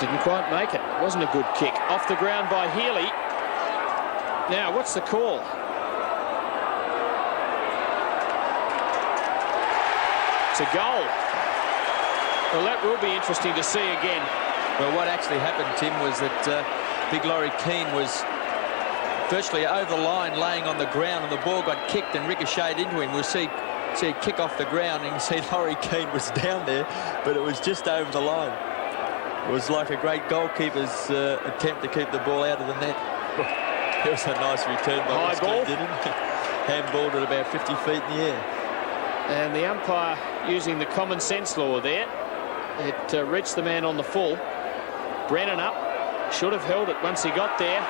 Didn't quite make it. Wasn't a good kick. Off the ground by Healy. Now, what's the call? It's a goal. Well, that will be interesting to see again. Well, what actually happened, Tim, was that Big Laurie Keane was virtually over the line, laying on the ground, and the ball got kicked and ricocheted into him. We'll see it kick off the ground, and you see Laurie Keane was down there, but it was just over the line. It was like a great goalkeeper's attempt to keep the ball out of the net. It was a nice return by high ball. Handballed at about 50 feet in the air. And the umpire using the common sense law there. It reached the man on the full. Brennan up. Should have held it once he got there.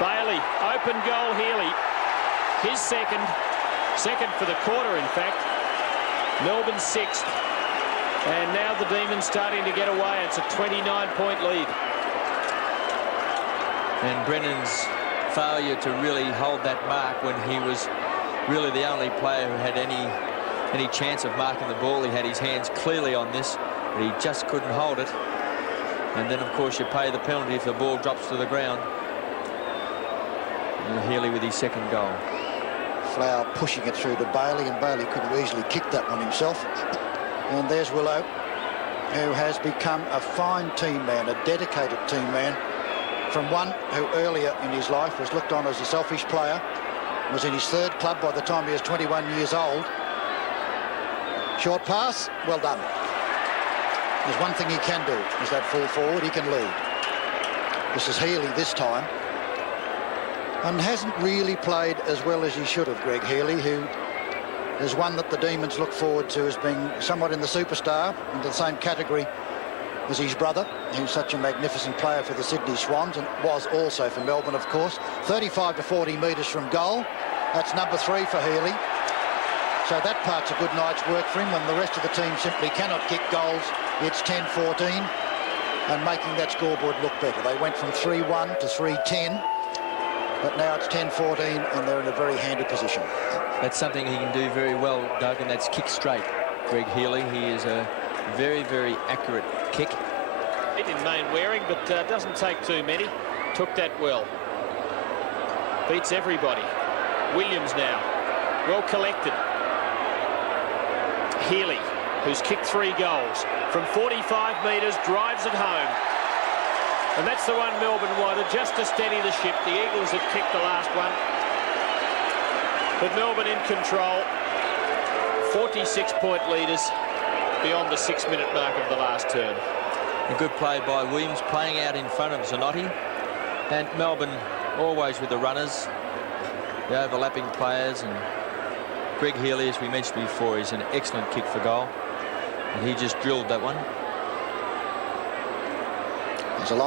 Bailey, open goal, Healy. His second for the quarter, in fact. Melbourne sixth. And now the Demons starting to get away. It's a 29-point lead. And Brennan's failure to really hold that mark when he was really the only player who had any chance of marking the ball. He had his hands clearly on this, but he just couldn't hold it. And then, of course, you pay the penalty if the ball drops to the ground. And Healy with his second goal. Flower pushing it through to Bailey, and Bailey could have easily kicked that one himself. And there's Willow, who has become a fine team man, a dedicated team man, from one who earlier in his life was looked on as a selfish player, was in his third club by the time he was 21 years old. Short pass, well done. There's one thing he can do, is that full forward, he can lead. This is Healy this time. And hasn't really played as well as he should have, Greg Healy, who is one that the Demons look forward to as being somewhat in the superstar, into the same category as his brother, who's such a magnificent player for the Sydney Swans, and was also for Melbourne, of course. 35 to 40 metres from goal. That's number 3 for Healy. So that part's a good night's work for him, when the rest of the team simply cannot kick goals. It's 10-14, and making that scoreboard look better. They went from 3-1 to 3-10, but now it's 10-14, and they're in a very handy position. That's something he can do very well, Doug, and that's kick straight. Greg Healy, he is a very, very accurate kick. It in main wearing, but doesn't take too many. Took that well. Beats everybody. Williams now, well collected. Healy, who's kicked 3 goals from 45 metres, drives it home. And that's the one Melbourne wanted, just to steady the ship. The Eagles had kicked the last one. But Melbourne in control. 46-point leaders beyond the 6-minute mark of the last turn. A good play by Williams, playing out in front of Zanotti. And Melbourne always with the runners, the overlapping players. And Greg Healy, as we mentioned before, is an excellent kick for goal. And he just drilled that one. There's a long